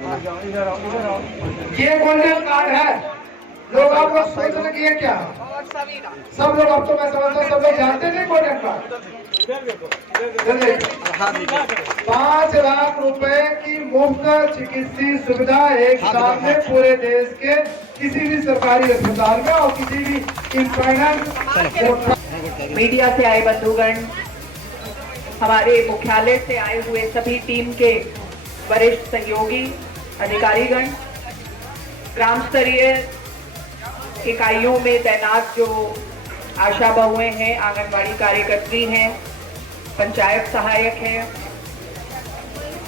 ये golden card है। लोग आप लोग सोच रहे कि ये क्या सब लोग, अब तो मैं समझता सब लोग जानते थे गोल्डन कार्ड। 5 लाख रुपए की मुफ्त चिकित्सीय सुविधा एक साल में पूरे देश के किसी भी सरकारी अस्पताल में और किसी भी इम्प्लॉयमेंट। मीडिया से आए बंधुगण, हमारे मुख्यालय से आए हुए सभी टीम के वरिष्ठ सहयोगी अधिकारीगण, ग्राम स्तरीय इकाइयों में तैनात जो आशा बहुएं हैं, आंगनबाड़ी कार्यकर्त्री हैं, पंचायत सहायक हैं,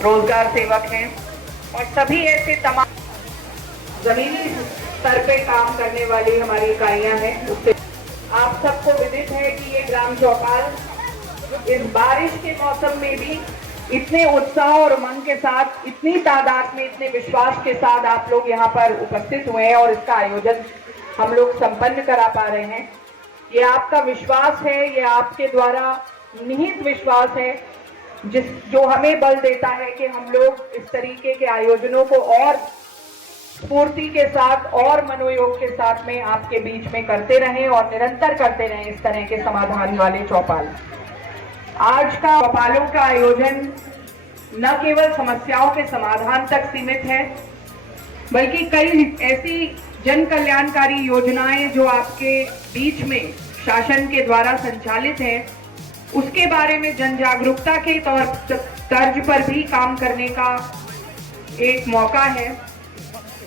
रोजगार सेवक हैं और सभी ऐसे तमाम जमीनी स्तर पे काम करने वाली हमारी इकाइयां हैं। उससे आप सबको विदित है कि ये ग्राम चौपाल इस बारिश के मौसम में भी इतने उत्साह और उमंग के साथ, इतनी तादाद में, इतने विश्वास के साथ आप लोग यहाँ पर उपस्थित हुए हैं और इसका आयोजन हम लोग संपन्न करा पा रहे हैं। ये आपका विश्वास है, ये आपके द्वारा निहित विश्वास है जो हमें बल देता है कि हम लोग इस तरीके के आयोजनों को और स्फूर्ति के साथ और मनोयोग के साथ में आपके बीच में करते रहें और निरंतर करते रहें इस तरह के समाधान वाले चौपाल। आज का चौपालों का आयोजन न केवल समस्याओं के समाधान तक सीमित है, बल्कि कई ऐसी जन कल्याणकारी योजनाएं जो आपके बीच में शासन के द्वारा संचालित हैं, उसके बारे में जन जागरूकता के तर्ज पर भी काम करने का एक मौका है।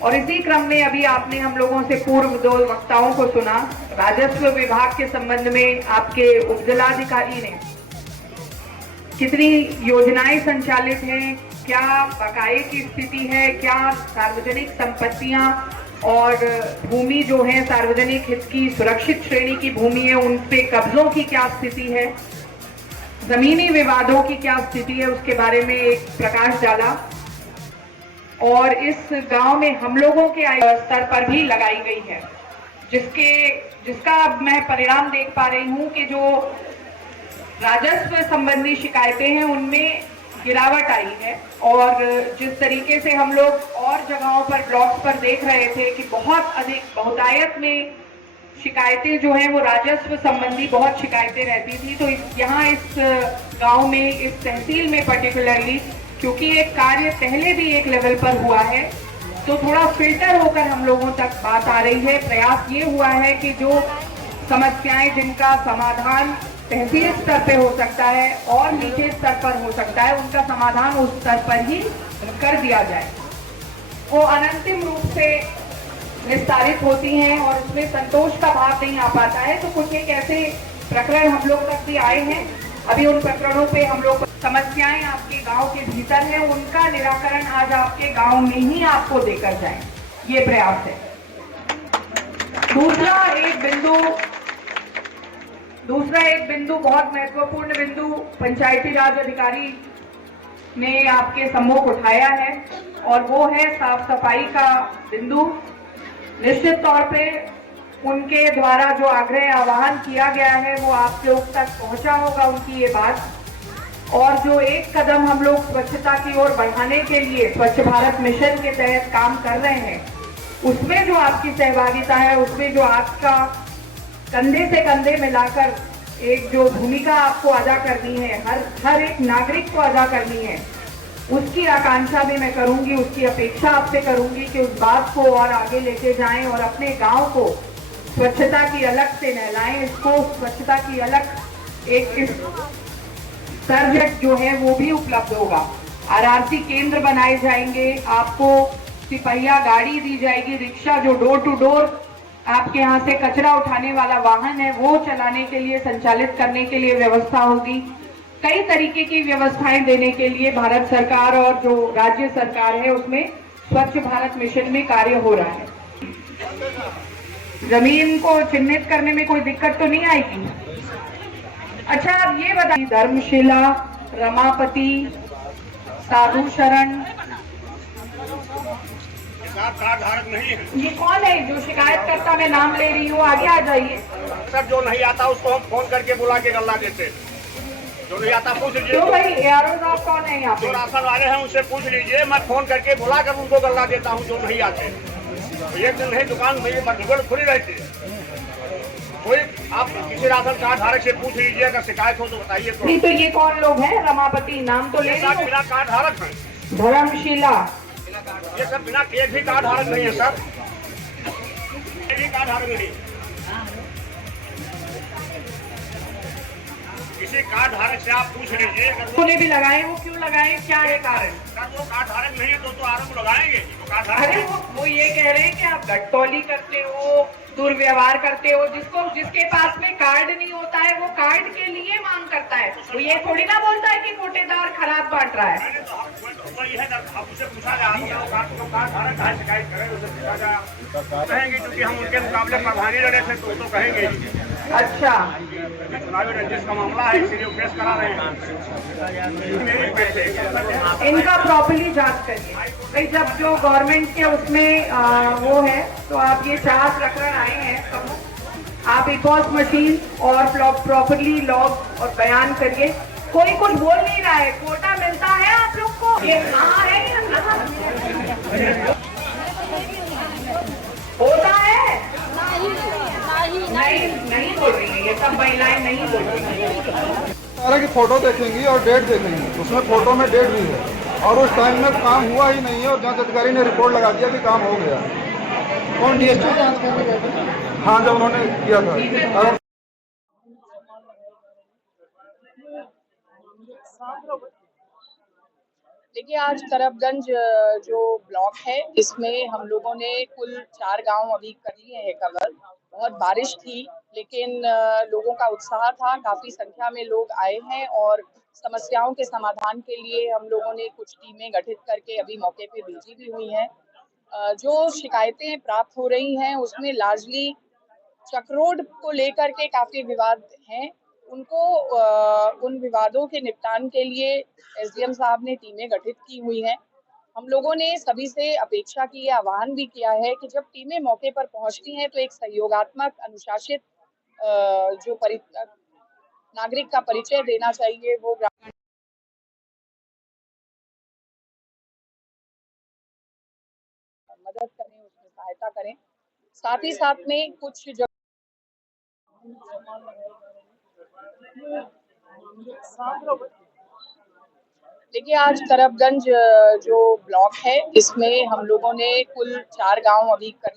और इसी क्रम में अभी आपने हम लोगों से पूर्व 2 वक्ताओं को सुना। राजस्व विभाग के संबंध में आपके उपजिलाधिकारी ने कितनी योजनाएं संचालित हैं, क्या बकाये की स्थिति है, क्या सार्वजनिक संपत्तियां और भूमि जो है सार्वजनिक हित की सुरक्षित श्रेणी की भूमि है, उन पे कब्जों की क्या स्थिति है, जमीनी विवादों की क्या स्थिति है, उसके बारे में एक प्रकाश डाला। और इस गांव में हम लोगों के स्तर पर भी लगाई गई है, जिसका अब मैं परिणाम देख पा रही हूं कि जो राजस्व संबंधी शिकायतें हैं उनमें गिरावट आई है। और जिस तरीके से हम लोग और जगहों पर, ब्लॉक्स पर देख रहे थे कि बहुत अधिक बहुतायत में शिकायतें जो हैं वो राजस्व संबंधी बहुत शिकायतें रहती थी, तो यहाँ इस गांव में, इस तहसील में पर्टिकुलरली, क्योंकि एक कार्य पहले भी एक लेवल पर हुआ है, तो थोड़ा फिल्टर होकर हम लोगों तक बात आ रही है। प्रयास ये हुआ है कि जो समस्याएं जिनका समाधान तहसील स्तर पे हो सकता है और नीचे स्तर पर हो सकता है, उनका समाधान उस स्तर पर ही कर दिया जाए। वो अनंतिम रूप से निस्तारित होती हैं और उसमें संतोष का भाव नहीं आ पाता है। तो कुछ एक ऐसे प्रकरण हम लोग तक भी आए हैं। अभी उन प्रकरणों पे हम लोग, समस्याएं आपके गांव के भीतर है, उनका निराकरण आज आपके गांव में ही आपको देकर जाए, ये प्रयास है। दूसरा एक बिंदु बहुत महत्वपूर्ण बिंदु पंचायती राज अधिकारी ने आपके सम्मुख उठाया है और वो है साफ सफाई का बिंदु। निश्चित तौर पे उनके द्वारा जो आग्रह आह्वान किया गया है वो आप लोग तक पहुंचा होगा उनकी ये बात। और जो एक कदम हम लोग स्वच्छता की ओर बढ़ाने के लिए स्वच्छ भारत मिशन के तहत काम कर रहे हैं, उसमें जो आपकी सहभागिता है, उसमें जो आपका कंधे से कंधे मिलाकर एक जो भूमिका आपको अदा करनी है, हर एक नागरिक को अदा करनी है, उसकी आकांक्षा भी मैं करूंगी, उसकी अपेक्षा आपसे करूंगी कि उस बात को और आगे लेके जाएं और अपने गांव को स्वच्छता की अलग से नहलाएं। इसको स्वच्छता की अलग एक सर्जट जो है वो भी उपलब्ध होगा। आरआरसी केंद्र बनाए जाएंगे, आपको सिपहिया गाड़ी दी जाएगी, रिक्शा जो डोर टू डोर आपके यहाँ से कचरा उठाने वाला वाहन है वो चलाने के लिए, संचालित करने के लिए व्यवस्था होगी। कई तरीके की व्यवस्थाएं देने के लिए भारत सरकार और जो राज्य सरकार है उसमें स्वच्छ भारत मिशन में कार्य हो रहा है। जमीन को चिन्हित करने में कोई दिक्कत तो नहीं आएगी। अच्छा, अब ये बताइए, धर्मशिला, रमापति, साधु शरण, धारक नहीं है। ये कौन है जो शिकायत करता? मैं नाम ले रही हूँ, आगे आ जाइए। सर, जो नहीं आता उसको हम फोन करके बुला के गल्ला देते। जो नहीं आता पूछ लीजिए। क्यों भाई, ARO साहब कौन है यहाँ जो पे? राशन वाले हैं उनसे पूछ लीजिए, मैं फोन करके बुला कर उनको गल्ला देता हूँ जो नहीं आते। तो एक दिन नहीं दुकान मेरी मजबूर खुली रहती है। कोई आप किसी राशन कार्ड धारक से पूछ लीजिए, अगर शिकायत हो तो बताइए। नहीं तो ये कौन लोग हैं? रमापति नाम तो ले ये सब बिना कार्ड धारक हैं। धर्मशिला, ये सब बिना एक भी कार्ड धारक नहीं है सर, एक भी कार्ड धारक नहीं। किसी कार्ड धारक से आप पूछ लीजिए। उन्होंने भी लगाए, वो क्यों लगाए, क्या है कारण? सर वो कार्ड धारक नहीं है तो आरोप लगाएंगे। तो कार्ड धारक अरे वो ये कह रहे हैं कि आप गटतौली करते हो, दुर्व्यवहार करते हो, जिसके पास में कार्ड नहीं होता है वो कार्ड के लिए मांग करता है। वो ये थोड़ी ना बोलता है कि कोटेदार खराब बांट रहा है। आपसे पूछा जाए कार्ड धारक का शिकायत करें, उसे पूछा जाए कहेंगे, क्योंकि हम उनके मुकाबले प्रभारी लड़े थे तो कहेंगे। अच्छा, चुनावी रंजिश का मामला है इसलिए पेश करा रहे हैं। इनका प्रॉपर्ली जांच करिए भाई। जब जो गवर्नमेंट के उसमें वो है तो आप ये 4 प्रकरण आए हैं, आप इपॉस मशीन और प्रॉपर्ली लॉग और बयान करिए। कोई कुछ बोल नहीं रहा है, कोटा मिलता है आप लोग को, ये कहाँ है, ये कहाँ होता है? नहीं बोल रही है, ये सब महिलाएं नहीं बोल रही है। सारा की फोटो देखेंगी और डेट देखेंगी, उसमें फोटो में डेट भी है और उस टाइम में काम हुआ ही नहीं है और जांच अधिकारी ने रिपोर्ट लगा दिया कि काम हो गया। कौन DSP जांच करने गए? हाँ, जब उन्होंने किया था। देखिए, आज तरफगंज जो ब्लॉक है इसमें हम लोगों ने कुल 4 गांव अभी कर लिए हैं कवर। बहुत बारिश थी लेकिन लोगों का उत्साह था, काफी संख्या में लोग आए हैं और समस्याओं के समाधान के लिए हम लोगों ने कुछ टीमें गठित करके अभी मौके पे भेजी भी हुई हैं। जो शिकायतें प्राप्त हो रही हैं उसमें लार्जली चक्रोड को लेकर के काफी विवाद हैं। उनको उन विवादों के निपटान के लिए SDM साहब ने टीमें गठित की हुई हैं। हम लोगों ने सभी से अपेक्षा की है, आह्वान भी किया है कि जब टीमें मौके पर पहुंचती हैं तो एक सहयोगात्मक, अनुशासित जो नागरिक का परिचय देना चाहिए, वो मदद करें, उसमें सहायता करें। साथ ही साथ में कुछ देखिए, आज तरफगंज जो ब्लॉक है इसमें हम लोगों ने कुल 4 गांव अभी कर